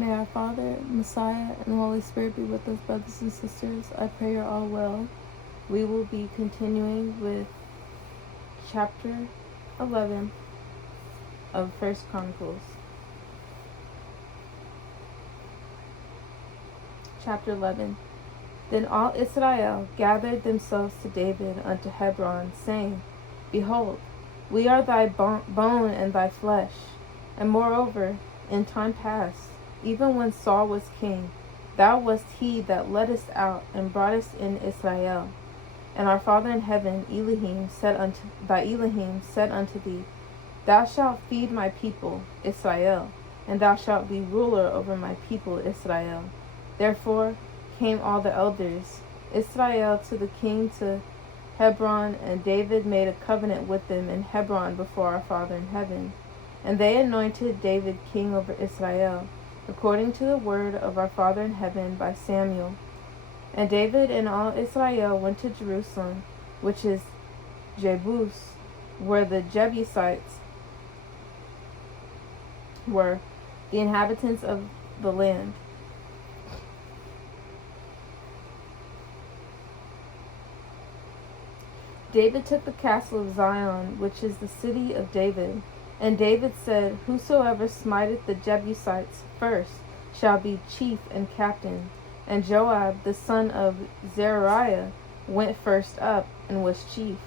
May our Father, Messiah, and the Holy Spirit be with us, brothers and sisters. I pray you're all well. We will be continuing with chapter 11 of First Chronicles. Chapter 11. Then all Israel gathered themselves to David unto Hebron, saying, Behold, we are thy bone and thy flesh. And moreover, in time past, even when Saul was king, thou wast he that leddest out and broughtest in Israel. And our Father in heaven, Elohim, said unto thee, Thou shalt feed my people, Israel, and thou shalt be ruler over my people, Israel. Therefore came all the elders, Israel, to the king to Hebron, and David made a covenant with them in Hebron before our Father in heaven. And they anointed David king over Israel, according to the word of our Father in heaven by Samuel. And David and all Israel went to Jerusalem, which is Jebus, where the Jebusites were, the inhabitants of the land. David took the castle of Zion, which is the city of David. And David said, Whosoever smiteth the Jebusites first shall be chief and captain. And Joab the son of Zeruiah went first up, and was chief.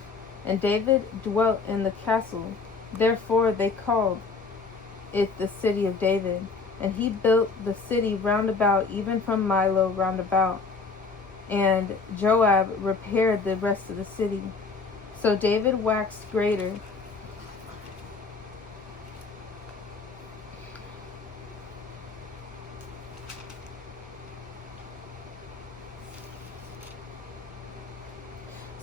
And David dwelt in the castle. Therefore they called it the city of David. And he built the city round about, even from Milo round about. And Joab repaired the rest of the city. So David waxed greater.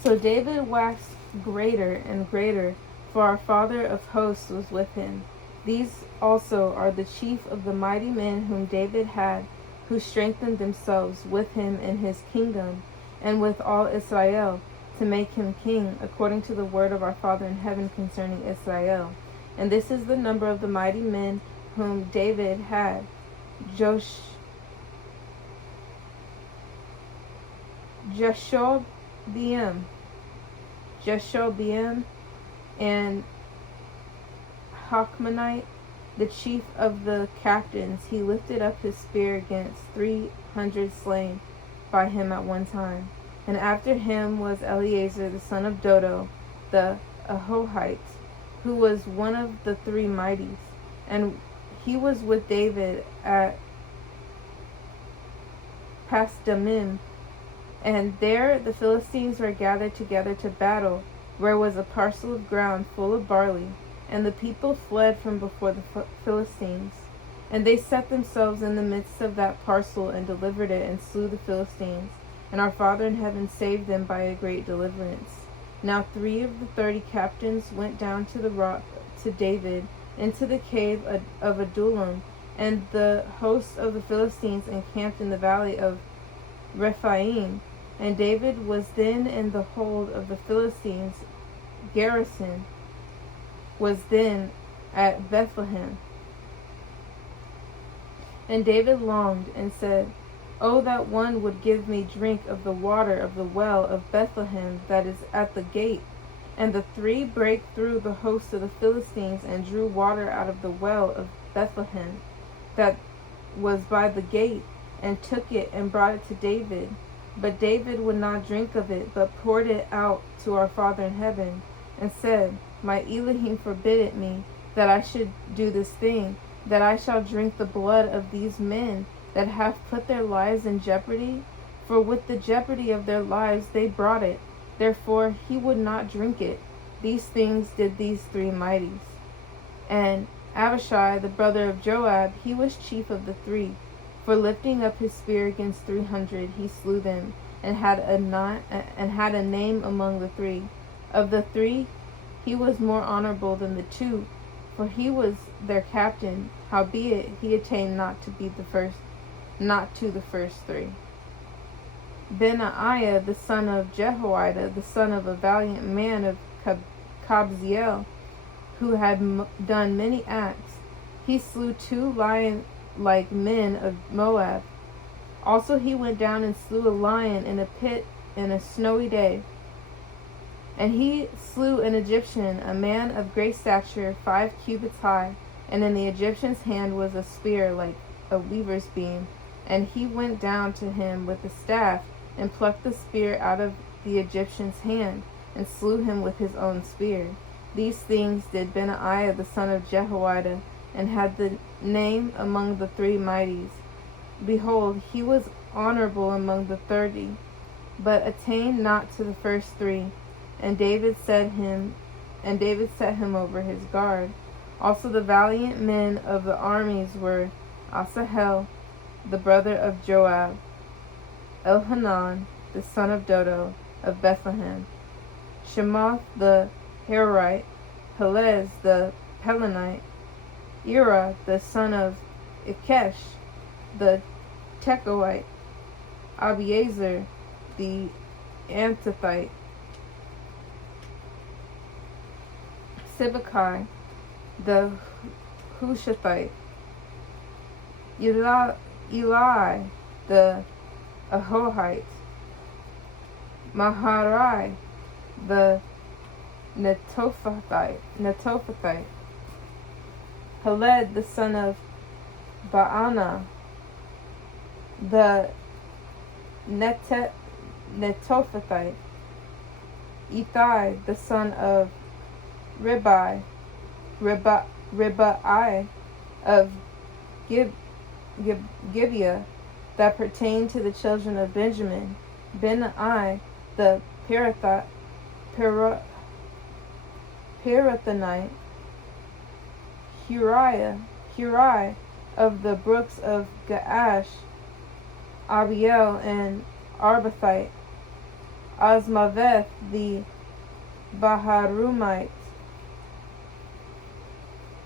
So David waxed greater and greater, for our Father of hosts was with him. These also are the chief of the mighty men whom David had, who strengthened themselves with him in his kingdom, and with all Israel, to make him king, according to the word of our Father in heaven concerning Israel. And this is the number of the mighty men whom David had: Jeshobeam, and Hachmonite, the chief of the captains. He lifted up his spear against 300 slain by him at one time. And after him was Eleazar the son of Dodo, the Ahohite, who was one of the three mighties. And he was with David at Pasdamim. And there the Philistines were gathered together to battle, where was a parcel of ground full of barley. And the people fled from before the Philistines. And they set themselves in the midst of that parcel, and delivered it, and slew the Philistines. And our Father in heaven saved them by a great deliverance. Now 3 of the 30 captains went down to the rock to David into the cave of Adullam, and the host of the Philistines encamped in the valley of Rephaim. And David was then in the hold of the Philistines. Garrison was then at Bethlehem. And David longed and said, Oh, that one would give me drink of the water of the well of Bethlehem that is at the gate. And the 3 brake through the host of the Philistines, and drew water out of the well of Bethlehem that was by the gate, and took it and brought it to David. But David would not drink of it, but poured it out to our Father in heaven, and said, My Elohim forbid it me, that I should do this thing, that I shall drink the blood of these men that have put their lives in jeopardy? For with the jeopardy of their lives they brought it. Therefore he would not drink it. These things did these 3 mighties. And Abishai, the brother of Joab, he was chief of the 3. For lifting up his spear against 300, he slew them, and had a name among the 3. Of the 3, he was more honorable than the 2, for he was their captain. Howbeit he attained not to the first 3. Benaiah the son of Jehoiada, the son of a valiant man of Kabzeel, who had done many acts, he slew 2 lion like men of Moab. Also he went down and slew a lion in a pit in a snowy day. And he slew an Egyptian, a man of great stature, 5 cubits high, and in the Egyptian's hand was a spear like a weaver's beam. And he went down to him with a staff, and plucked the spear out of the Egyptian's hand, and slew him with his own spear. These things did Benaiah the son of Jehoiada, and had the name among the 3 mighties. Behold, he was honorable among the 30, but attained not to the first 3. And David set him over his guard. Also the valiant men of the armies were Asahel, the brother of Joab, Elhanan, the son of Dodo, of Bethlehem, Shemoth the Herite, Helez the Pelonite, Ira the son of Ikesh, the Tekoite, Abiezer the Antothite, Sibbecai the Hushathite, Eli the Ahohite, Maharai the Netophathite, Heled the son of Baana the Netophathite, Ithai the son of Ribai of Gibeah, that pertained to the children of Benjamin, Benai the Pirathonite, Hurai of the brooks of Gaash, Abiel and Arbathite, Asmaveth the Baharumite,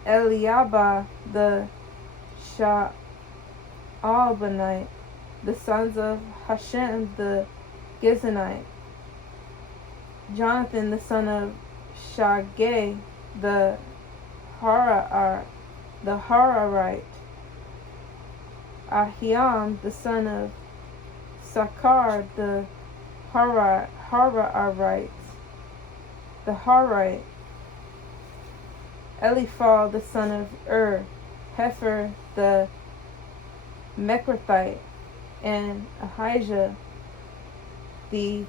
Eliabah the Sha'albanite, the sons of Hashem the Gizonite, Jonathan the son of Shageh the Hararite, Ahiam the son of Sakar the Hararite, Eliphal the son of Hefer the Mechrathite, and Ahijah the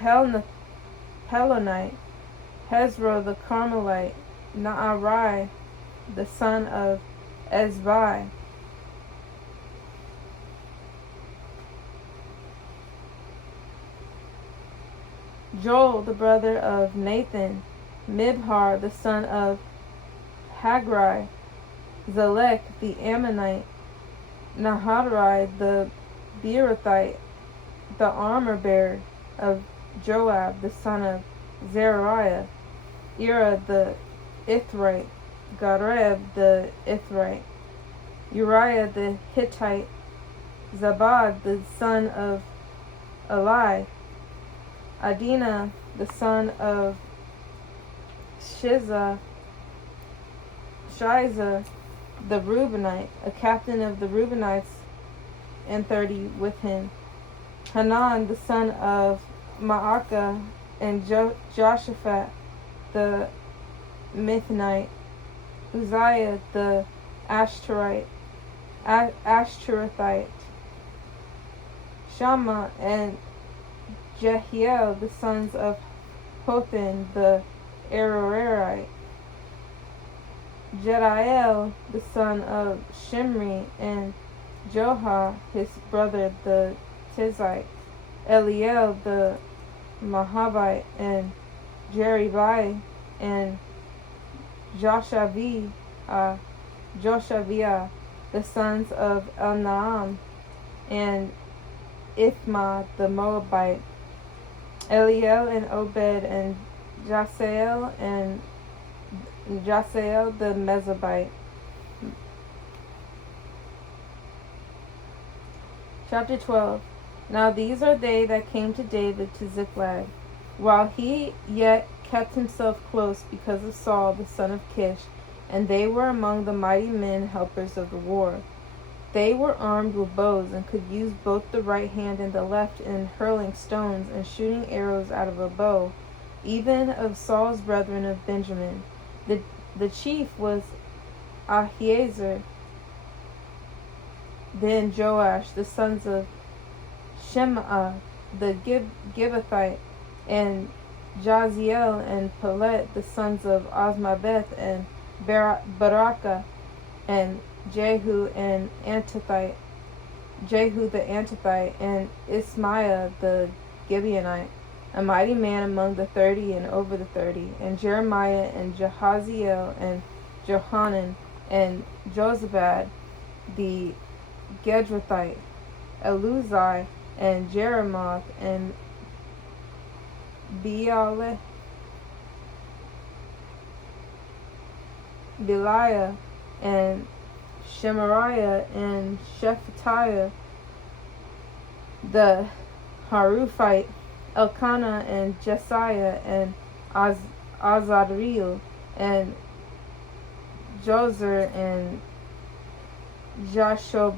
Pelonite, Hezro the Carmelite, Naarai the son of Ezbai, Joel the brother of Nathan, Mibhar the son of Hagri, Zelek the Ammonite, Naharai the Beerothite, the armor-bearer of Joab the son of Zeruiah, Ira the Ithrite, Gareb the Ithrite, Uriah the Hittite, Zabad the son of Eli, Adina the son of Shiza the Reubenite, a captain of the Reubenites, and 30 with him, Hanan the son of Maacah, and Joshaphat the Mithnite, Uzziah the Ashtorethite, Shammah and Jehiel the sons of Hothan the Arorite, Jediel the son of Shimri, and Joha his brother the Tizite, Eliel the Mahavite, and Jeribai, and Joshaviah the sons of Elnaam, and Ithma the Moabite, Eliel and Obed, and Jasael the Mezabite. Chapter 12. Now these are they that came to David to Ziklag, while he yet kept himself close because of Saul the son of Kish, and they were among the mighty men helpers of the war. They were armed with bows, and could use both the right hand and the left in hurling stones and shooting arrows out of a bow, even of Saul's brethren of Benjamin. The chief was Ahiezer, then Joash, the sons of Shemaiah the Gibbethite, and Jaziel and Pelet, the sons of Asmaveth, and Barakah, and Jehu the Antithite, and Ismaiah the Gibeonite, a mighty man among the 30 and over the 30, and Jeremiah and Jahaziel and Johanan and Jozabad the Gedrathite, Eluzai and Jeremoth and Beliah and Shemariah and Shephatiah the Haruphite, Elkanah and Jesiah and Azadriel and Jozer and Jashobim,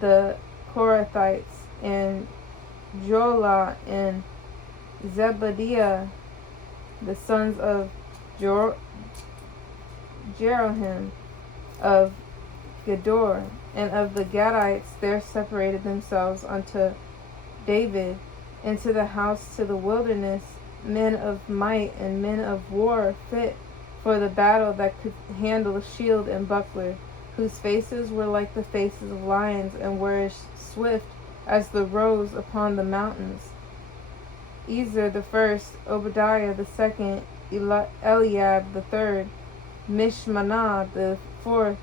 the Korathites, and Jola and Zebadiah, the sons of Jeroham of Gedor, and of the Gadites there separated themselves unto David into the house to the wilderness, men of might and men of war fit for the battle, that could handle shield and buckler, whose faces were like the faces of lions, and were as swift as the roes upon the mountains. Ezer the first, Obadiah the second, Eliab the third, Mishmanah the fourth,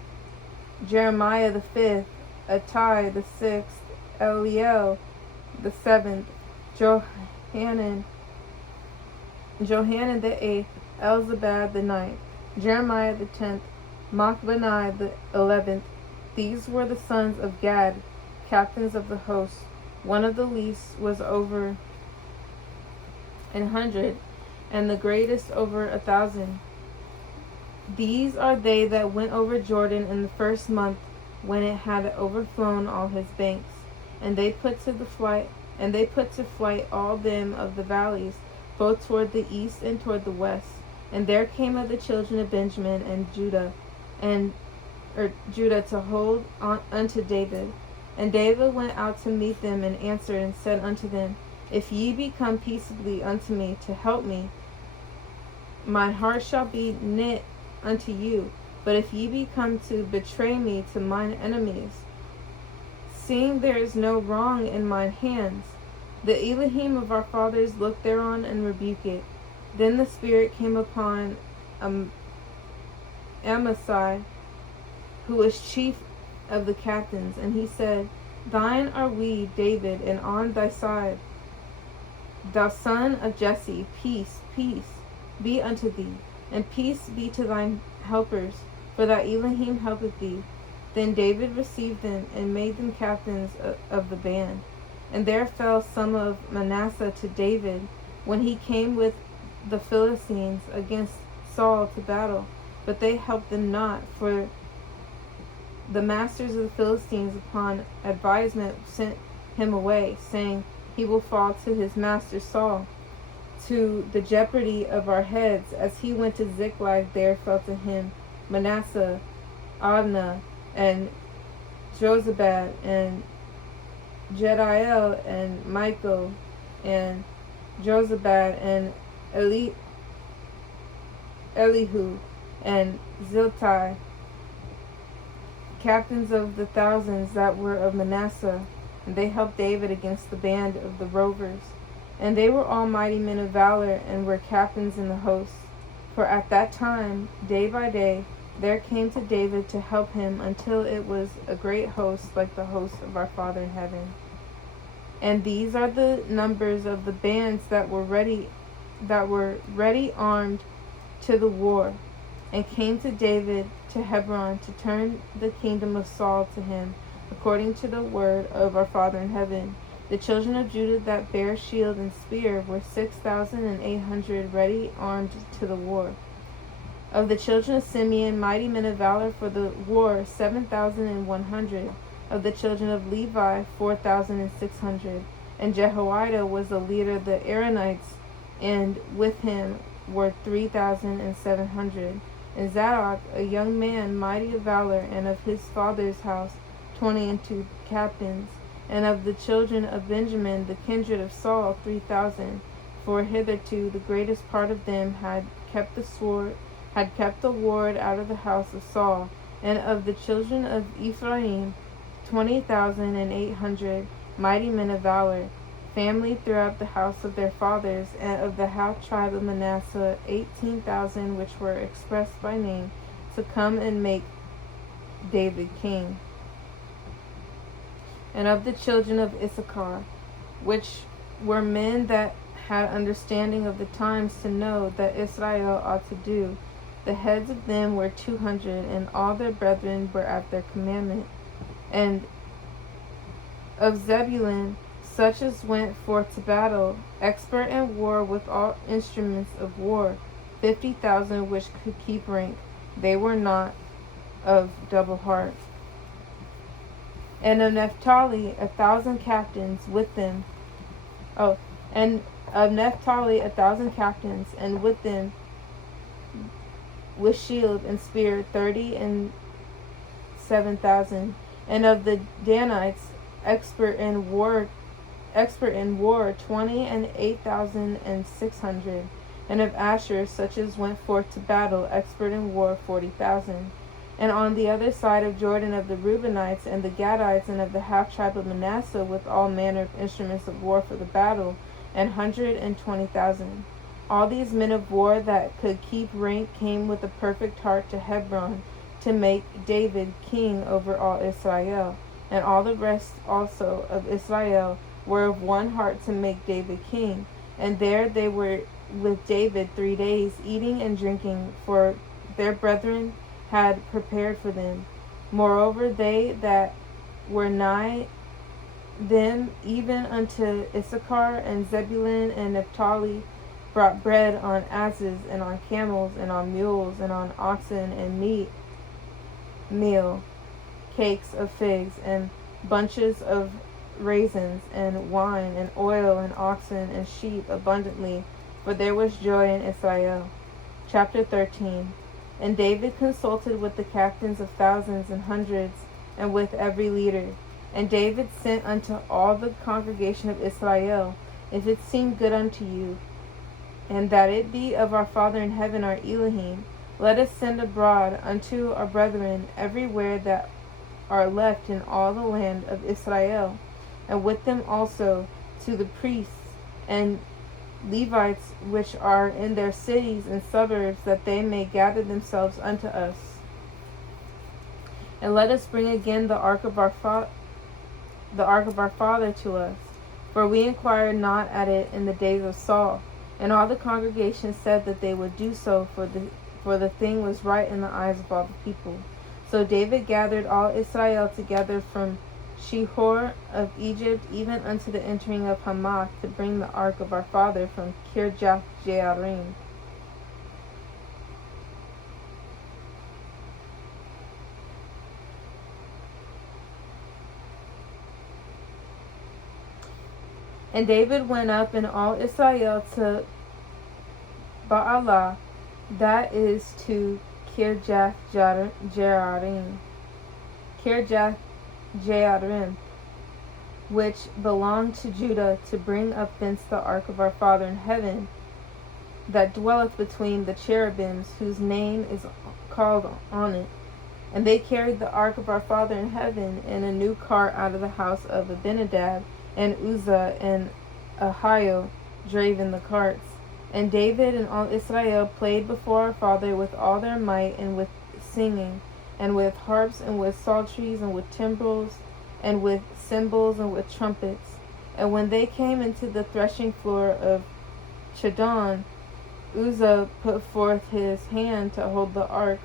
Jeremiah the fifth, Attai the sixth, Eliel the seventh, Johanan the eighth, Elzabad the ninth, Jeremiah the 10th, Machbanai the 11th. These were the sons of Gad, captains of the host. One of the least was over 100, and the greatest over 1,000. These are they that went over Jordan in the first month, when it had overflown all his banks, and they put to flight all them of the valleys, both toward the east and toward the west. And there came of the children of Benjamin and Judah to hold on unto David. And David went out to meet them, and answered and said unto them, If ye be come peaceably unto me to help me, mine heart shall be knit unto you. But if ye be come to betray me to mine enemies, seeing there is no wrong in mine hands, the Elohim of our fathers look thereon and rebuke it. Then the Spirit came upon Amasai, who was chief of the captains, and he said, Thine are we, David, and on thy side. Thou son of Jesse, peace, peace be unto thee, and peace be to thine helpers, for thy Elohim helpeth thee. Then David received them, and made them captains of the band. And there fell some of Manasseh to David, when he came with the Philistines against Saul to battle. But they helped them not, for the masters of the Philistines upon advisement sent him away, saying, He will fall to his master Saul, to the jeopardy of our heads. As he went to Ziklag, there fell to him Manasseh, Adnah, and Jozabad, and Jediel, and Michael, and Jozabad, and Elihu, and Ziltai, captains of the thousands that were of Manasseh. And they helped David against the band of the rovers. And they were all mighty men of valor, and were captains in the host. For at that time, day by day, there came to David to help him, until it was a great host, like the host of our Father in heaven. And these are the numbers of the bands that were ready armed to the war, and came to David to Hebron, to turn the kingdom of Saul to him, according to the word of our Father in heaven. The children of Judah that bare shield and spear were 6,800 ready armed to the war. Of the children of Simeon, mighty men of valor for the war, 7,100. Of the children of Levi, 4,600. And Jehoiada was the leader of the Aaronites, and with him were 3,700. And Zadok, a young man, mighty of valor, and of his father's house, 22 captains. And of the children of Benjamin, the kindred of Saul, 3,000. For hitherto the greatest part of them had kept the ward out of the house of Saul. And of the children of Ephraim, 20,800, mighty men of valor, family throughout the house of their fathers. And of the half tribe of Manasseh, 18,000, which were expressed by name, to come and make David king. And of the children of Issachar, which were men that had understanding of the times to know that Israel ought to do, the heads of them were 200, and all their brethren were at their commandment. And of Zebulun, such as went forth to battle, expert in war with all instruments of war, 50,000 which could keep rank. They were not of double heart. And of Naphtali 1,000 captains with them. And of Naphtali 1,000 captains, and with them with shield and spear 37,000. And of the Danites, expert in war 28,600. And of Asher, such as went forth to battle, expert in war 40,000. And on the other side of Jordan, of the Reubenites and the Gadites, and of the half tribe of Manasseh, with all manner of instruments of war for the battle, 120,000. All these men of war that could keep rank came with a perfect heart to Hebron, to make David king over all Israel. And all the rest also of Israel were of one heart to make David king. And there they were with David 3 days, eating and drinking, for their brethren had prepared for them. Moreover, they that were nigh them, even unto Issachar and Zebulun and Naphtali, brought bread on asses, and on camels, and on mules, and on oxen, and meal, cakes of figs, and bunches of raisins, and wine, and oil, and oxen, and sheep abundantly, for there was joy in Israel. Chapter 13. And David consulted with the captains of thousands and hundreds, and with every leader. And David sent unto all the congregation of Israel, if it seem good unto you, and that it be of our Father in heaven, our Elohim, let us send abroad unto our brethren everywhere that are left in all the land of Israel, and with them also to the priests and Levites which are in their cities and suburbs, that they may gather themselves unto us. And let us bring again the ark of our Father to us, for we inquired not at it in the days of Saul. And all the congregation said that they would do so, for the thing was right in the eyes of all the people. So David gathered all Israel together from Shihor of Egypt, even unto the entering of Hamath, to bring the ark of our father from Kirjath-jearim. And David went up in all Israel to Baalah, that is to Kirjath-jearim, which belonged to Judah, to bring up thence the ark of our Father in heaven, that dwelleth between the cherubims, whose name is called on it. And they carried the ark of our Father in heaven in a new cart out of the house of Abinadab, and Uzzah and Ahio drave in the carts. And David and all Israel played before our Father with all their might, and with singing, and with harps, and with psalteries, and with timbrels, and with cymbals, and with trumpets. And when they came into the threshing floor of Chidon, Uzzah put forth his hand to hold the ark,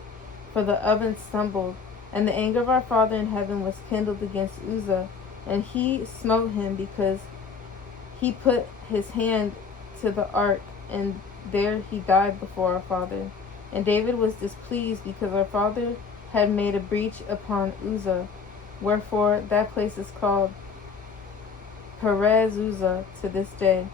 for the oven stumbled. And the anger of our Father in heaven was kindled against Uzzah, and he smote him, because he put his hand to the ark, and there he died before our father. And David was displeased because our father had made a breach upon Uzzah, wherefore that place is called Perez Uzzah to this day.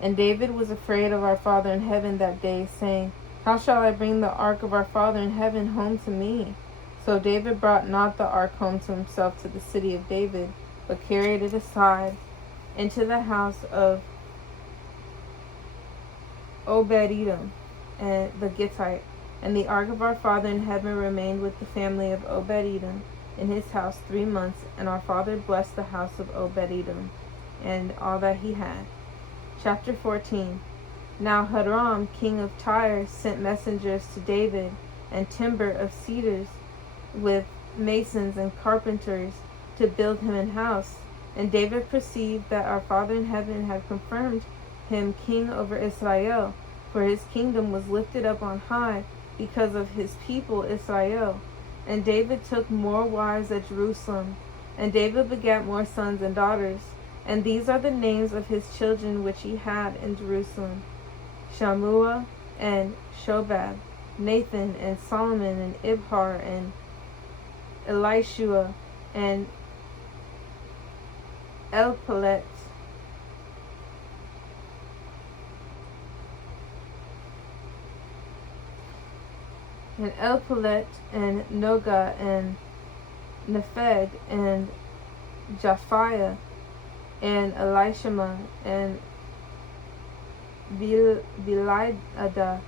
And David was afraid of our Father in heaven that day, saying, How shall I bring the ark of our Father in heaven home to me? So David brought not the ark home to himself to the city of David, but carried it aside into the house of Obed-Edom and the Gittite. And the ark of our Father in heaven remained with the family of Obed-Edom in his house 3 months, and our father blessed the house of Obed-Edom and all that he had. Chapter 14. Now Hiram, king of Tyre, sent messengers to David, and timber of cedars, with masons and carpenters, to build him an house. And David perceived that our Father in heaven had confirmed him king over Israel, for his kingdom was lifted up on high because of his people Israel. And David took more wives at Jerusalem, and David begat more sons and daughters. And these are the names of his children which he had in Jerusalem: Shammua and Shobab, Nathan and Solomon and Ibhar and Elishua and Elpalet. And Elpalet and Noga and Nepheg and Japhiah and Elishama and Biliada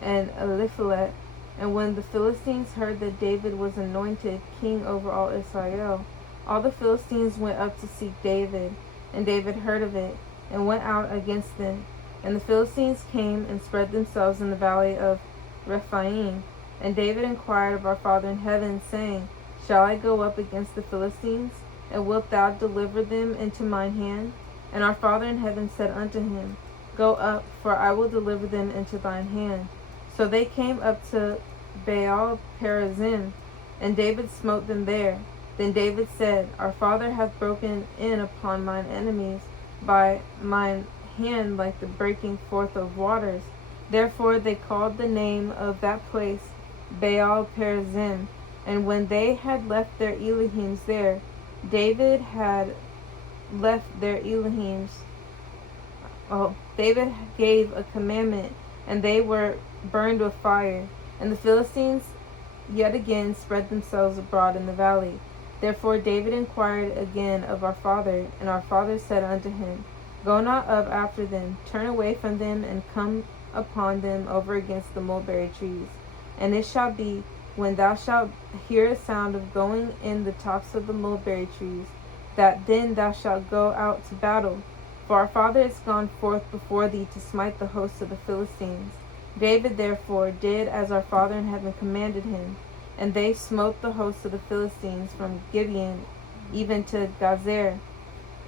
and Eliphalet. And when the Philistines heard that David was anointed king over all Israel, all the Philistines went up to seek David. And David heard of it, and went out against them. And the Philistines came and spread themselves in the valley of Rephaim. And David inquired of our Father in heaven, saying, Shall I go up against the Philistines? And wilt thou deliver them into mine hand? And our Father in heaven said unto him, Go up, for I will deliver them into thine hand. So they came up to Baal Perazim, and David smote them there. Then David said, Our Father hath broken in upon mine enemies by mine hand like the breaking forth of waters. Therefore they called the name of that place Baal Perazim. And when they had left their Elohims there, David gave a commandment, and they were burned with fire. And the Philistines yet again spread themselves abroad in the valley. Therefore David inquired again of our Father, and our Father said unto him, Go not up after them, turn away from them, and come upon them over against the mulberry trees. And it shall be, when thou shalt hear a sound of going in the tops of the mulberry trees, that then thou shalt go out to battle. For our Father is gone forth before thee to smite the host of the Philistines. David therefore did as our Father in heaven commanded him, and they smote the host of the Philistines from Gibeon even to Gazer.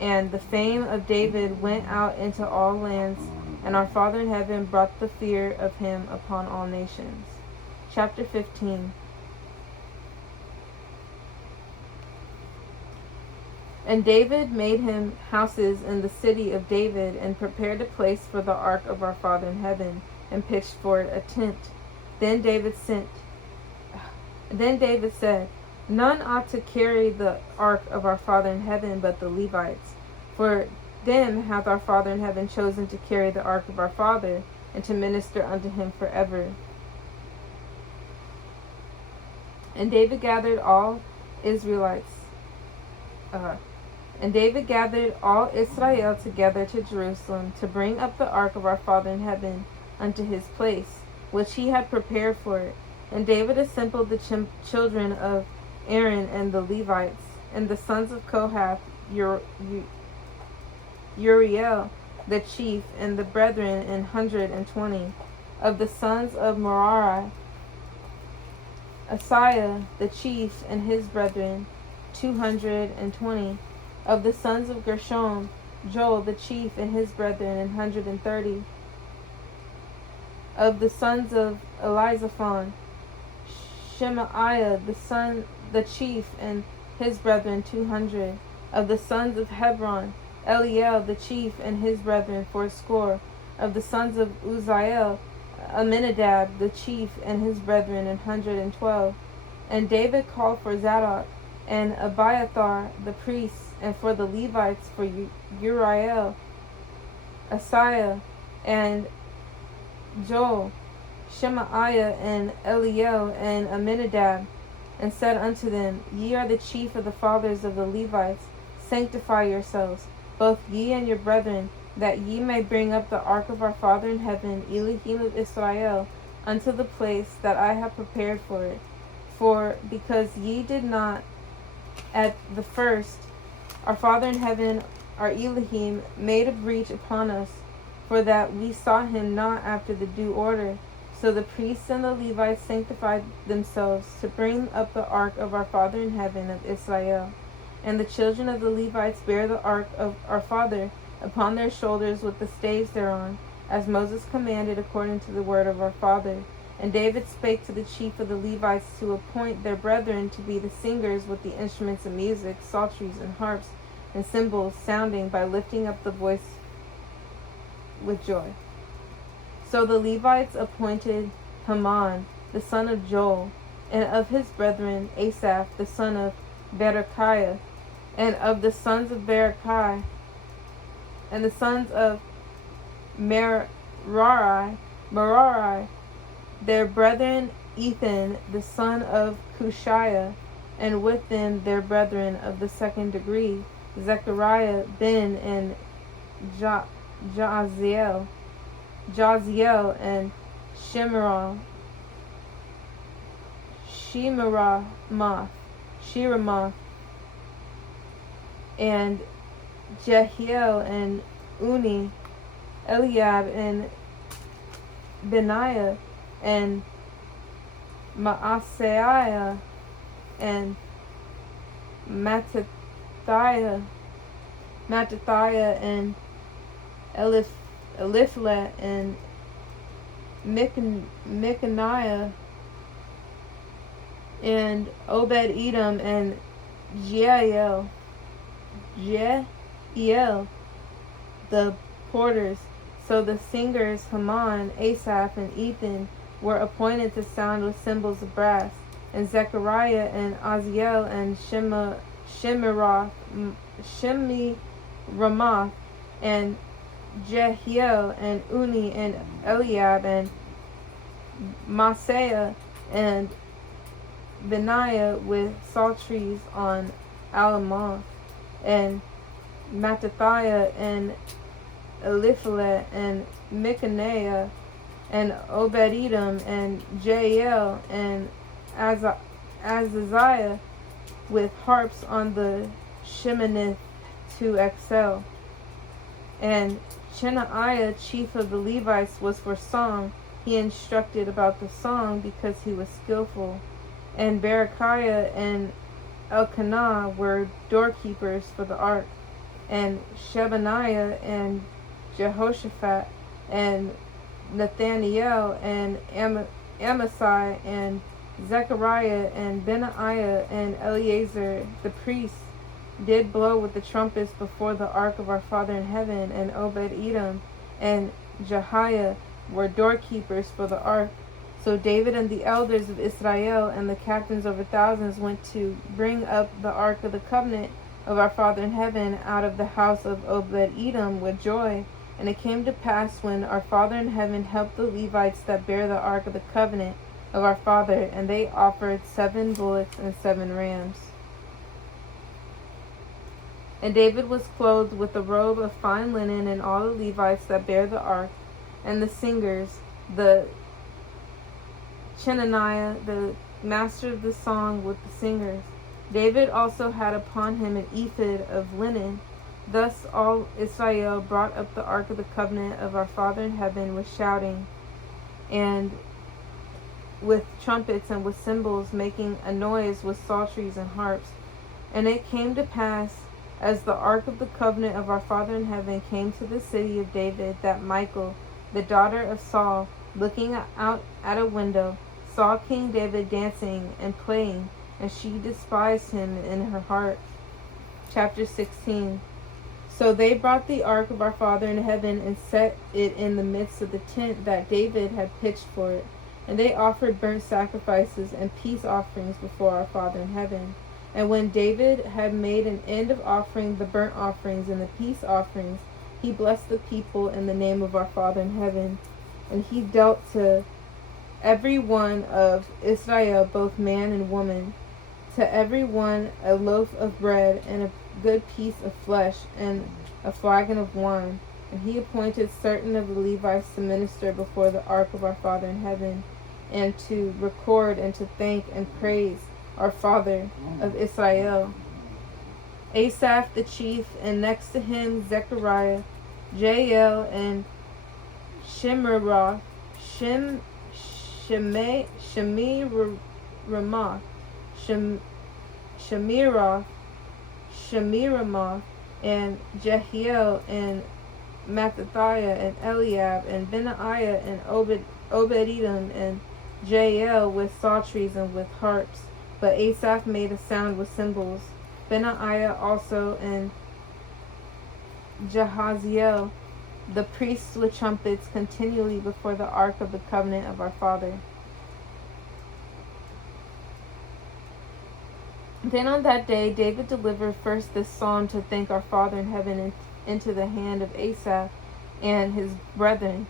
And the fame of David went out into all lands, and our Father in heaven brought the fear of him upon all nations. Chapter 15. And David made him houses in the city of David, and prepared a place for the ark of our Father in heaven, and pitched for it a tent. Then David said, None ought to carry the ark of our Father in heaven but the Levites. For them hath our Father in heaven chosen to carry the ark of our Father, and to minister unto him forever. And David gathered all Israel together to Jerusalem, to bring up the ark of our Father in heaven unto his place, which he had prepared for it. And David assembled the children of Aaron and the Levites, and the sons of Kohath, Uriel the chief, and the brethren 120. Of the sons of Merari, Asaiah the chief and his brethren 220. Of the sons of Gershom, Joel the chief and his brethren 130. Of the sons of Elizaphan, Shemaiah the chief and his brethren 200. Of the sons of Hebron, Eliel the chief and his brethren 80. Of the sons of Uzziel, Aminadab the chief and his brethren 112. And David called for Zadok and Abiathar the priests, and for the Levites for Uriel, Asaiah, and Joel, Shemaiah, and Eliel, and Aminadab, and said unto them, Ye are the chief of the fathers of the Levites. Sanctify yourselves, both ye and your brethren, that ye may bring up the ark of our Father in heaven, Elohim of Israel, unto the place that I have prepared for it. For because ye did not at the first, our Father in heaven, our Elohim, made a breach upon us, for that we sought him not after the due order. So the priests and the Levites sanctified themselves to bring up the ark of our Father in heaven of Israel. And the children of the Levites bear the ark of our Father upon their shoulders with the staves thereon, as Moses commanded according to the word of our Father. And David spake to the chief of the Levites to appoint their brethren to be the singers with the instruments of music, psalteries, and harps, and cymbals, sounding by lifting up the voice with joy. So the Levites appointed Haman, the son of Joel, and of his brethren Asaph, the son of Berechiah, and of the sons of Berechiah, and the sons of Merari, their brethren Ethan, the son of Cushiah, and with them their brethren of the second degree, Zechariah, Ben, and Jaziel, and Shemiramoth, and Jehiel, and Uni, Eliab, and Benaiah, and Maaseiah, and Mattathiah, and Eliphalet, and Micaniah, and Obed-Edom, and Jeiel, the porters. So the singers Haman, Asaph, and Ethan were appointed to sound with cymbals of brass, and Zechariah, and Aziel, and Shemiramoth, and Jehiel, and Uni, and Eliab, and Maaseiah, and Benaiah with psalteries on Alamoth, and Mattathiah, and Eliphalet, and Micaniah, and Obed-Edom, and Jeiel, and Azaziah with harps on the Sheminith to excel. And Chenaiah, chief of the Levites, was for song. He instructed about the song because he was skillful. And Berechiah and Elkanah were doorkeepers for the ark. And Shebaniah and Jehoshaphat and Nathaniel and Amasai and Zechariah and Benaiah and Eleazar the priests did blow with the trumpets before the ark of our Father in heaven, and Obed-Edom and Jehiah were doorkeepers for the ark. So David and the elders of Israel and the captains over thousands went to bring up the ark of the covenant of our Father in heaven out of the house of Obed-Edom with joy. And it came to pass, when our Father in heaven helped the Levites that bear the ark of the covenant of our Father, and they offered 7 bullocks and 7 rams. And David was clothed with a robe of fine linen, and all the Levites that bear the ark, and the singers, the Chenaniah, the master of the song, with the singers. David also had upon him an ephod of linen. Thus all Israel brought up the ark of the covenant of our Father in heaven with shouting, and with trumpets, and with cymbals, making a noise with psalteries and harps. And it came to pass, as the ark of the covenant of our Father in heaven came to the city of David, that Michal, the daughter of Saul, looking out at a window, saw King David dancing and playing, and she despised him in her heart. Chapter 16. So they brought the ark of our Father in heaven and set it in the midst of the tent that David had pitched for it. And they offered burnt sacrifices and peace offerings before our Father in heaven. And when David had made an end of offering the burnt offerings and the peace offerings, he blessed the people in the name of our Father in heaven. And he dealt to every one of Israel, both man and woman, to every one a loaf of bread and a good piece of flesh and a flagon of wine. And he appointed certain of the Levites to minister before the ark of our Father in heaven, and to record and to thank and praise our Father of Israel. Asaph the chief, and next to him Zechariah, Jael, and Shemiramoth, Shemiramoth, and Jehiel, and Mattathiah, and Eliab, and Benaiah, and Obed-Edom, and Jael with psalteries and with harps. But Asaph made a sound with cymbals. Benaiah also, and Jahaziel, the priests with trumpets continually before the ark of the covenant of our Father. Then on that day David delivered first this psalm to thank our Father in heaven into the hand of Asaph and his brethren.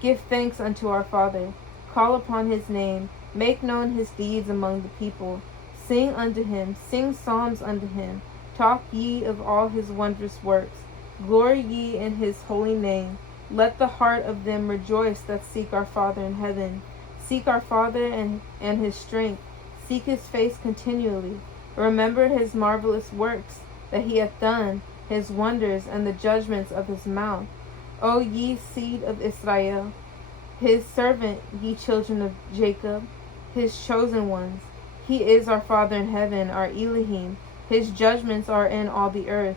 Give thanks unto our Father, call upon his name, make known his deeds among the people. Sing unto him, sing psalms unto him, talk ye of all his wondrous works. Glory ye in his holy name. Let the heart of them rejoice that seek our Father in heaven. Seek our Father and his strength. Seek his face continually. Remember his marvelous works that he hath done, his wonders and the judgments of his mouth. O ye seed of Israel, his servant, ye children of Jacob, his chosen ones. He is our Father in heaven, our Elohim. His judgments are in all the earth.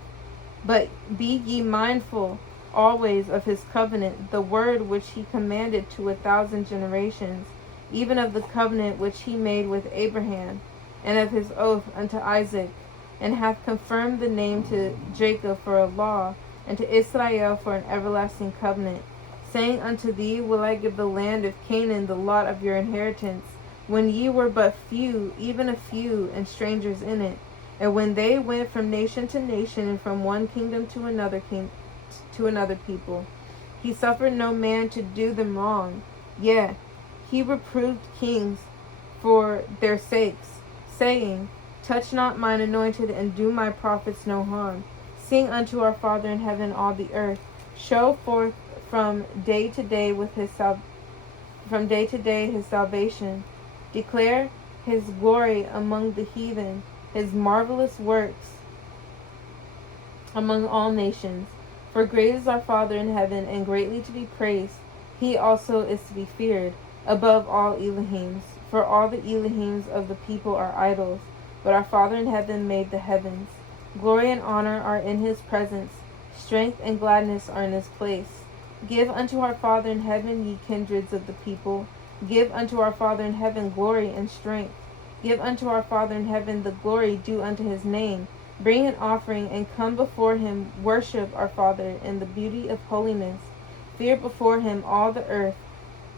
But be ye mindful always of his covenant, the word which he commanded to 1,000 generations, even of the covenant which he made with Abraham, and of his oath unto Isaac, and hath confirmed the name to Jacob for a law, and to Israel for an everlasting covenant, saying unto thee, will I give the land of Canaan the lot of your inheritance, when ye were but few, even a few, and strangers in it. And when they went from nation to nation, and from one kingdom to another people, he suffered no man to do them wrong. Yea, he reproved kings for their sakes, saying, touch not mine anointed, and do my prophets no harm. Sing unto our Father in heaven all the earth. Show forth from day to day his salvation. Declare his glory among the heathen, his marvelous works among all nations. For great is our Father in heaven, and greatly to be praised. He also is to be feared above all Elohims. For all the Elohims of the people are idols, but our Father in heaven made the heavens. Glory and honor are in his presence. Strength and gladness are in his place. Give unto our Father in heaven, ye kindreds of the people. Give unto our Father in heaven glory and strength. Give unto our Father in heaven the glory due unto his name. Bring an offering and come before him. Worship our Father in the beauty of holiness. Fear before him all the earth.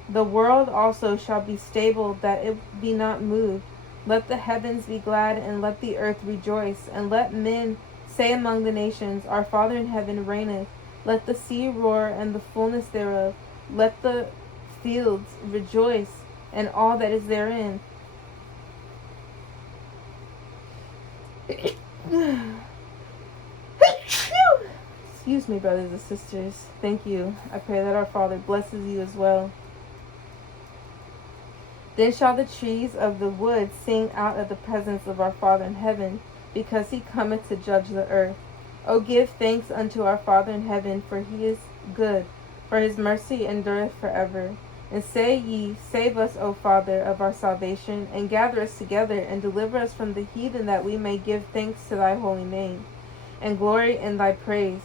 The world also shall be stable, that it be not moved. Let the heavens be glad, and let the earth rejoice. And let men say among the nations, our Father in heaven reigneth. Let the sea roar, and the fullness thereof. Let the fields rejoice, and all that is therein. Excuse me, brothers and sisters. Thank you. I pray that our Father blesses you as well. Then shall the trees of the wood sing out of the presence of our Father in heaven, because he cometh to judge the earth. O give thanks unto our Father in heaven, for he is good, for his mercy endureth forever. And say ye, save us, O Father, of our salvation, and gather us together, and deliver us from the heathen, that we may give thanks to thy holy name, and glory in thy praise.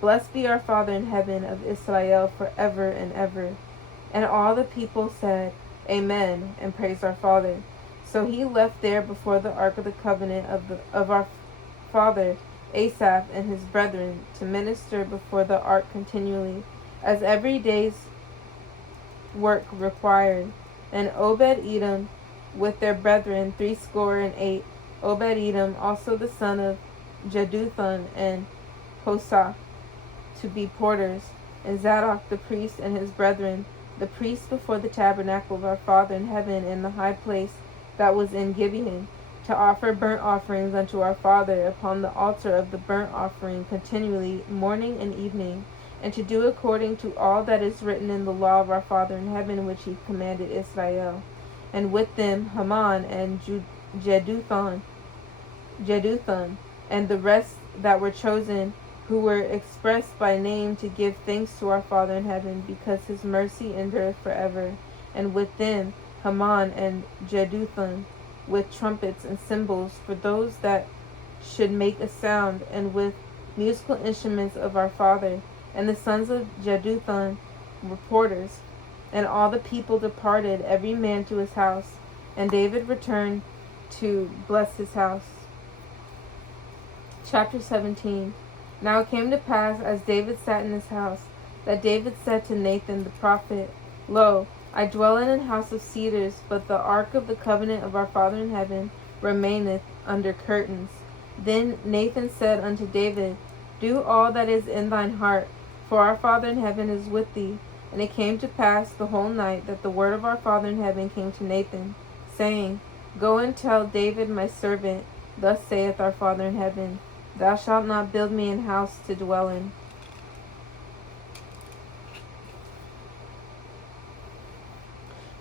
Blessed be our Father in heaven of Israel forever and ever. And all the people said, Amen, and praised our Father. So he left there before the ark of the covenant of our Father Asaph and his brethren, to minister before the ark continually, as every day's work required. And Obed-Edom with their brethren 68. Obed-Edom also the son of Jeduthun and Hosah, to be porters. And Zadok the priest and his brethren, the priests before the tabernacle of our Father in heaven in the high place that was in Gibeon, to offer burnt offerings unto our Father upon the altar of the burnt offering continually, morning and evening, and to do according to all that is written in the law of our Father in heaven, which he commanded Israel. And with them Haman and Jeduthun, and the rest that were chosen, who were expressed by name, to give thanks to our Father in heaven, because his mercy endureth forever. And with them Haman and Jeduthun, with trumpets and cymbals for those that should make a sound, and with musical instruments of our Father. And the sons of Jeduthun were porters. And all the people departed, every man to his house. And David returned to bless his house. Chapter 17. Now it came to pass, as David sat in his house, that David said to Nathan the prophet, Lo, I dwell in an house of cedars, but the ark of the covenant of our Father in heaven remaineth under curtains. Then Nathan said unto David, Do all that is in thine heart, for our Father in heaven is with thee. And it came to pass the whole night that the word of our Father in heaven came to Nathan, saying, Go and tell David my servant, Thus saith our Father in heaven, Thou shalt not build me an house to dwell in.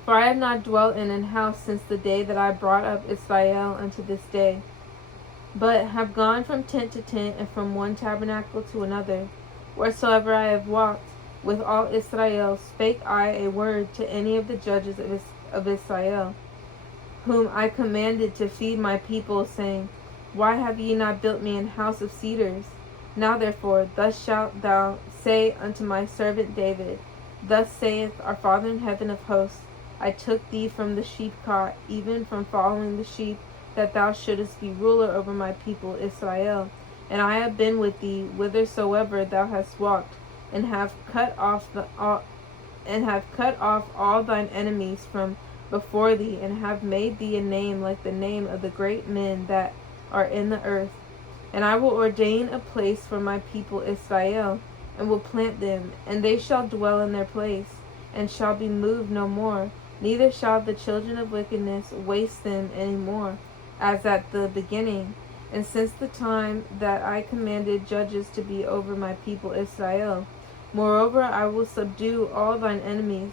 For I have not dwelt in an house since the day that I brought up Israel unto this day, but have gone from tent to tent, and from one tabernacle to another. Wheresoever I have walked with all Israel, spake I a word to any of the judges of Israel, whom I commanded to feed my people, saying, Why have ye not built me an house of cedars? Now therefore, thus shalt thou say unto my servant David, Thus saith our Father in heaven of hosts, I took thee from the sheepcote, even from following the sheep, that thou shouldest be ruler over my people Israel. And I have been with thee whithersoever thou hast walked, and have cut off all thine enemies from before thee, and have made thee a name like the name of the great men that are in the earth. And I will ordain a place for my people Israel, and will plant them, and they shall dwell in their place, and shall be moved no more. Neither shall the children of wickedness waste them any more, as at the beginning, and since the time that I commanded judges to be over my people Israel. Moreover, I will subdue all thine enemies.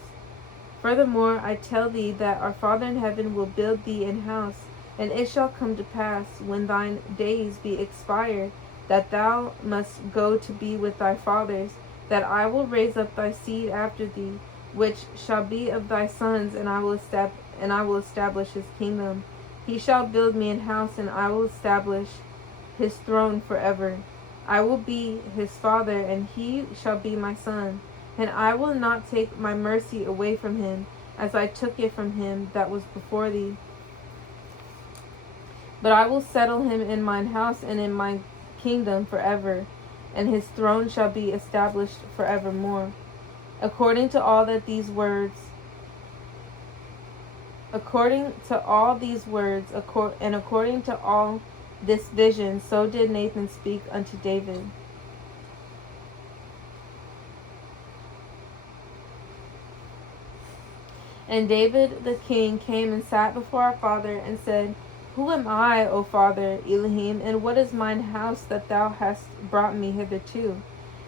Furthermore, I tell thee that our Father in heaven will build thee an house, and it shall come to pass, when thine days be expired, that thou must go to be with thy fathers, that I will raise up thy seed after thee, which shall be of thy sons, and I will establish his kingdom. He shall build me an house, and I will establish his throne forever. I will be his father, and he shall be my son. And I will not take my mercy away from him, as I took it from him that was before thee. But I will settle him in mine house and in my kingdom forever, and his throne shall be established forevermore. According to all these words, and according to all this vision, so did Nathan speak unto David. And David the king came and sat before our father, and said, Who am I, O Father Elohim, and what is mine house that thou hast brought me hitherto?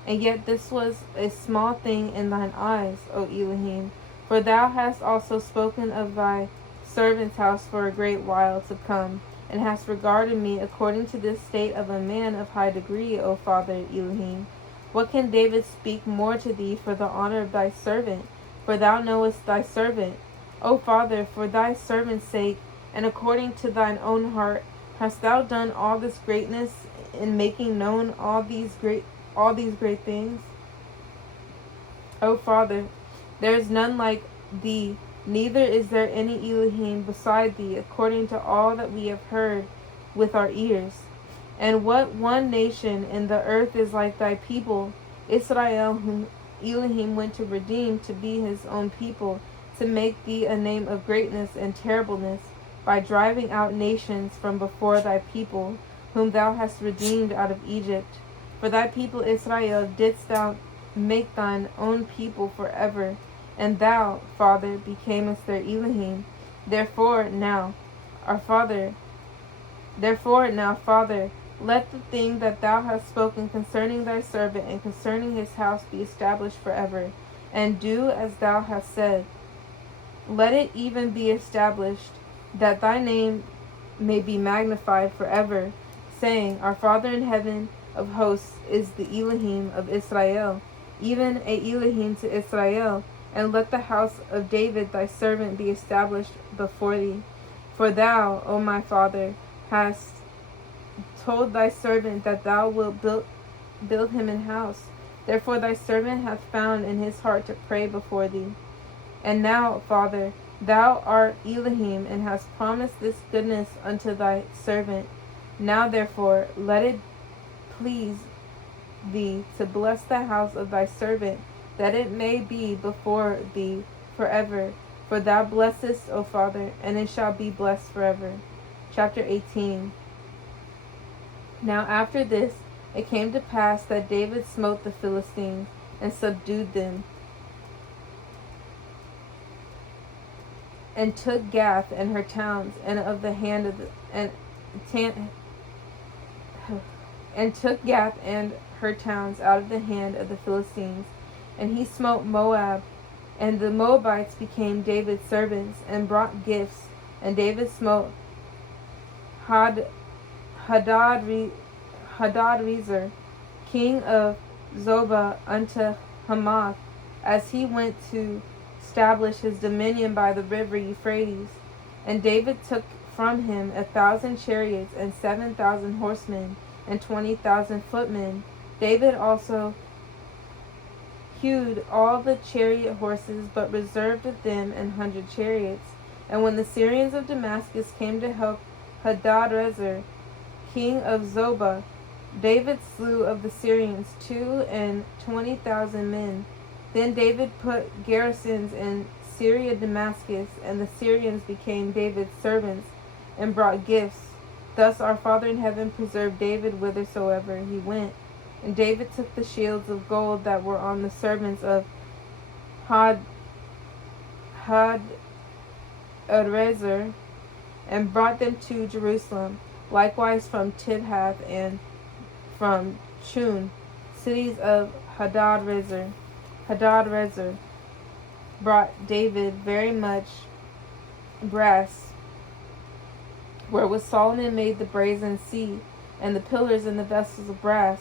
And yet this was a small thing in thine eyes, O Elohim, for thou hast also spoken of thy servant's house for a great while to come, and hast regarded me according to this state of a man of high degree, O Father Elohim. What can David speak more to thee for the honor of thy servant? For thou knowest thy servant. O Father, for thy servant's sake, and according to thine own heart, hast thou done all this greatness in making known all these great things? O Father, there is none like thee, neither is there any Elohim beside thee, according to all that we have heard with our ears. And what one nation in the earth is like thy people, Israel, whom Elohim went to redeem to be his own people, to make thee a name of greatness and terribleness, by driving out nations from before thy people, whom thou hast redeemed out of Egypt. For thy people Israel didst thou make thine own people forever, and thou, Father, becamest their Elohim. Therefore now, Father, let the thing that thou hast spoken concerning thy servant and concerning his house be established forever, and do as thou hast said. Let it even be established, that thy name may be magnified forever, saying, Our Father in heaven of hosts is the Elohim of Israel, even a Elohim to Israel. And let the house of David thy servant be established before thee. For thou, O my Father, hast told thy servant that thou wilt build him an house. Therefore thy servant hath found in his heart to pray before thee. And now, Father, thou art Elohim, and hast promised this goodness unto thy servant. Now therefore let it please thee to bless the house of thy servant, that it may be before thee forever. For thou blessest, O Father, and it shall be blessed forever. Chapter 18. Now after this it came to pass that David smote the Philistines and subdued them, and took Gath and her towns, and of the hand of the and took Gath and her towns out of the hand of the Philistines. And he smote Moab, and the Moabites became David's servants, and brought gifts. And David smote Hadadezer, king of Zobah, unto Hamath, as he went to establish his dominion by the river Euphrates. And David took from him 1,000 chariots, and 7,000 horsemen, and 20,000 footmen. David also hewed all the chariot horses, but reserved of them 100 chariots. And when the Syrians of Damascus came to help Hadadezer, king of Zobah, David slew of the Syrians 22,000 men. Then David put garrisons in Syria Damascus, and the Syrians became David's servants, and brought gifts. Thus our Father in heaven preserved David whithersoever he went. And David took the shields of gold that were on the servants of Hadadezer, and brought them to Jerusalem, likewise from Tibhath and from Chun, cities of Hadadezer. Brought David very much brass, wherewith Solomon made the brazen sea, and the pillars and the vessels of brass.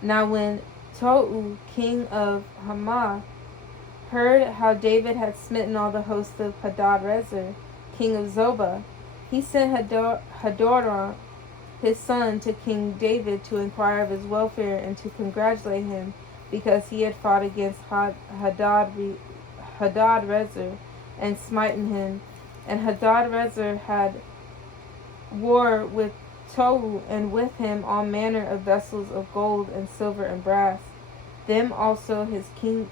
Now when Tou, king of Hamath, heard how David had smitten all the host of Hadadezer, king of Zobah, he sent Hadoram, his son, to King David to inquire of his welfare and to congratulate him, because he had fought against Hadadezer and smitten him. And Hadadezer had war with Tou, and with him all manner of vessels of gold and silver and brass. Them also King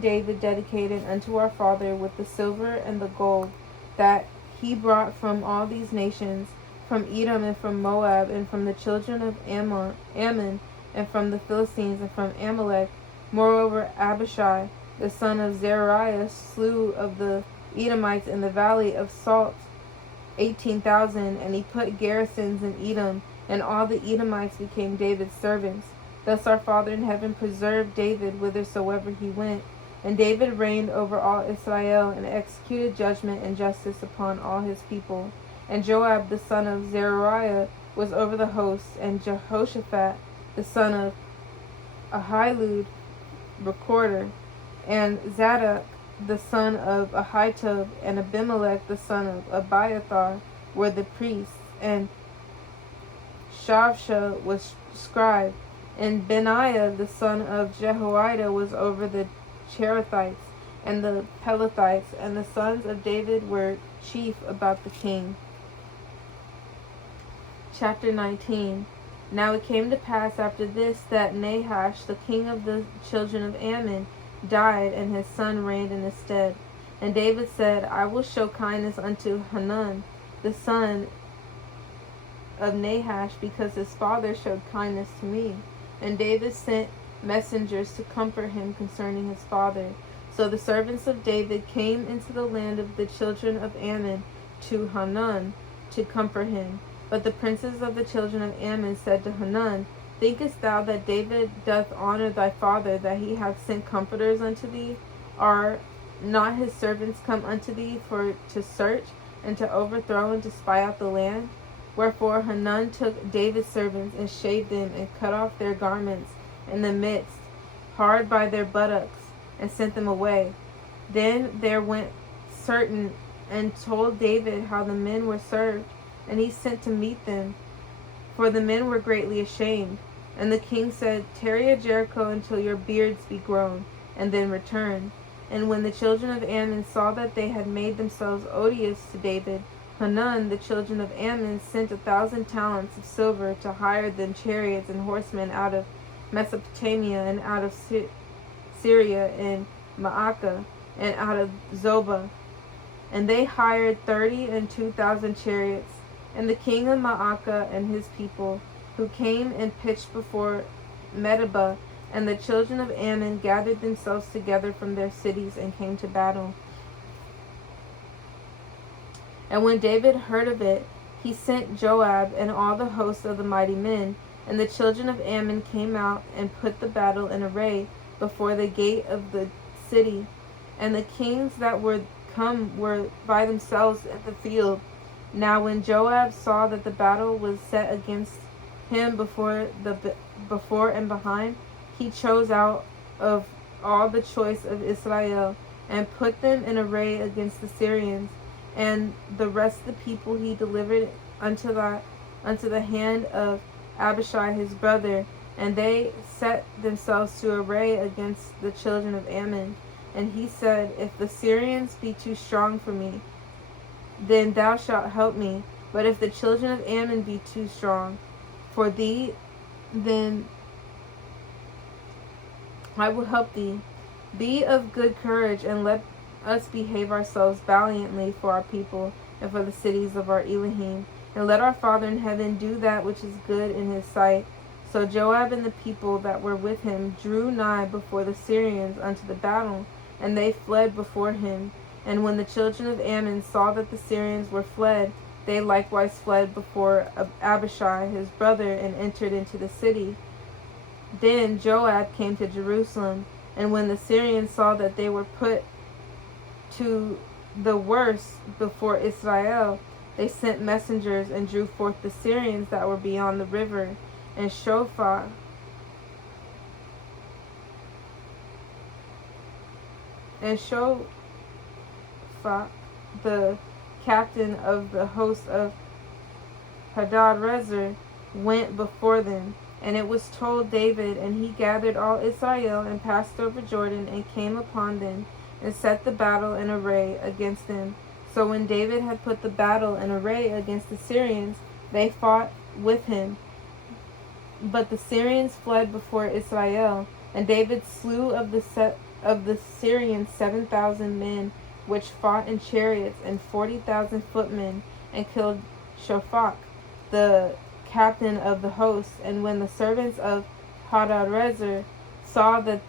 David dedicated unto our Father with the silver and the gold that he brought from all these nations, from Edom and from Moab, and from the children of Ammon, and from the Philistines, and from Amalek. Moreover, Abishai, the son of Zeruiah, slew of the Edomites in the valley of Salt 18,000, and he put garrisons in Edom, and all the Edomites became David's servants. Thus our Father in heaven preserved David whithersoever he went. And David reigned over all Israel, and executed judgment and justice upon all his people. And Joab the son of Zeruiah was over the hosts, and Jehoshaphat the son of Ahilud recorder, and Zadok the son of Ahitub, and Abimelech the son of Abiathar were the priests, and Shavsha was scribe, and Benaiah the son of Jehoiada was over the Cherethites and the Pelethites, and the sons of David were chief about the king. Chapter 19. Now it came to pass after this that Nahash, the king of the children of Ammon, died, and his son reigned in his stead. And David said, I will show kindness unto Hanun, the son of Nahash, because his father showed kindness to me. And David sent messengers to comfort him concerning his father. So the servants of David came into the land of the children of Ammon to Hanun to comfort him. But the princes of the children of Ammon said to Hanun, Thinkest thou that David doth honor thy father, that he hath sent comforters unto thee? Are not his servants come unto thee for to search, and to overthrow, and to spy out the land? Wherefore Hanun took David's servants, and shaved them, and cut off their garments in the midst, hard by their buttocks, and sent them away. Then there went certain, and told David how the men were served, and he sent to meet them, for the men were greatly ashamed. And the king said, Tarry at Jericho until your beards be grown, and then return. And when the children of Ammon saw that they had made themselves odious to David, Hanun, the children of Ammon, sent 1,000 talents of silver to hire them chariots and horsemen out of Mesopotamia, and out of Syria, and Maacah, and out of Zobah. And they hired 32,000 chariots. And the king of Maacah and his people, who came and pitched before Medeba, and the children of Ammon gathered themselves together from their cities and came to battle. And when David heard of it, he sent Joab and all the host of the mighty men. And the children of Ammon came out and put the battle in array before the gate of the city. And the kings that were come were by themselves in the field. Now when Joab saw that the battle was set against him before and behind, he chose out of all the choice of Israel, and put them in array against the Syrians. And the rest of the people he delivered unto the hand of Abishai his brother, and they set themselves to array against the children of Ammon. And he said, If the Syrians be too strong for me, then thou shalt help me. But if the children of Ammon be too strong for thee, then I will help thee. Be of good courage, and let us behave ourselves valiantly for our people, and for the cities of our Elohim. And let our Father in heaven do that which is good in his sight. So Joab and the people that were with him drew nigh before the Syrians unto the battle, and they fled before him. And when the children of Ammon saw that the Syrians were fled, they likewise fled before Abishai his brother, and entered into the city. Then Joab came to Jerusalem, and when the Syrians saw that they were put to the worse before Israel, they sent messengers and drew forth the Syrians that were beyond the river. And Shaphat, the captain of the host of Hadarezer, went before them. And it was told David, and he gathered all Israel, and passed over Jordan, and came upon them, and set the battle in array against them. So when David had put the battle in array against the Syrians, they fought with him. But the Syrians fled before Israel, and David slew of the Syrians 7,000 men, which fought in chariots, and 40,000 footmen, and killed Shaphat, the captain of the host. And when the servants of Hadarezer saw that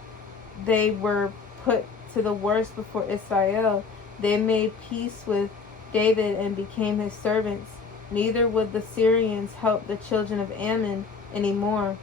they were put to the worst before Israel, they made peace with David and became his servants. Neither would the Syrians help the children of Ammon any more.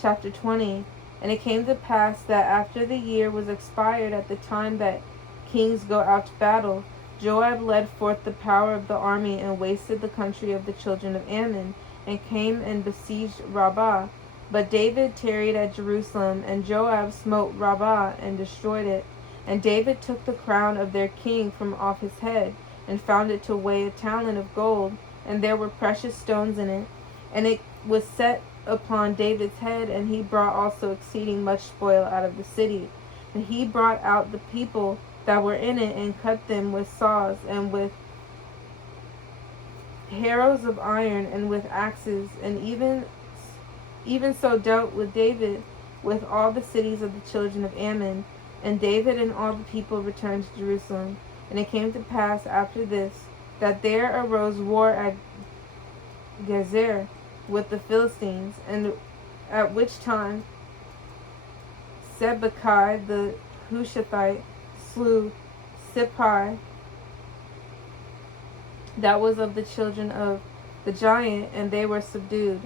Chapter 20. And it came to pass that after the year was expired, at the time that kings go out to battle, Joab led forth the power of the army, and wasted the country of the children of Ammon, and came and besieged Rabbah. But David tarried at Jerusalem, and Joab smote Rabbah and destroyed it. And David took the crown of their king from off his head, and found it to weigh 1 talent of gold, and there were precious stones in it. And it was set upon David's head, and he brought also exceeding much spoil out of the city. And he brought out the people that were in it, and cut them with saws, and with harrows of iron and with axes, and even so dealt with David with all the cities of the children of Ammon. And David and all the people returned to Jerusalem. And it came to pass after this, that there arose war at Gezer with the Philistines, and at which time Sibbecai the Hushathite slew Sippai, that was of the children of the giant, and they were subdued.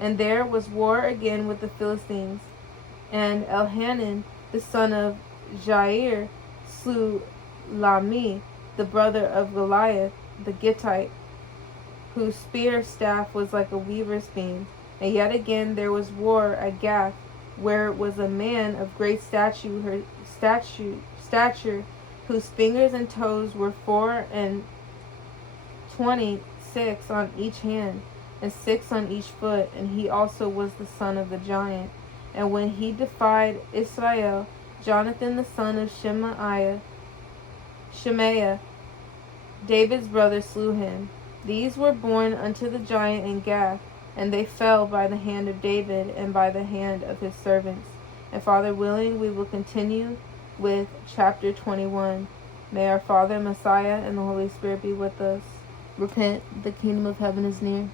And there was war again with the Philistines, and Elhanan the son of Jair slew Lami, the brother of Goliath the Gittite, whose spear staff was like a weaver's beam. And yet again there was war at Gath, where was a man of great stature, whose fingers and toes were 426 on each hand, and 6 on each foot, and he also was the son of the giant. And when he defied Israel, Jonathan the son of Shemaiah, David's brother, slew him. These were born unto the giant in Gath, and they fell by the hand of David and by the hand of his servants. And Father willing, we will continue with chapter 21. May our Father, Messiah, and the Holy Spirit be with us. Repent, the kingdom of heaven is near.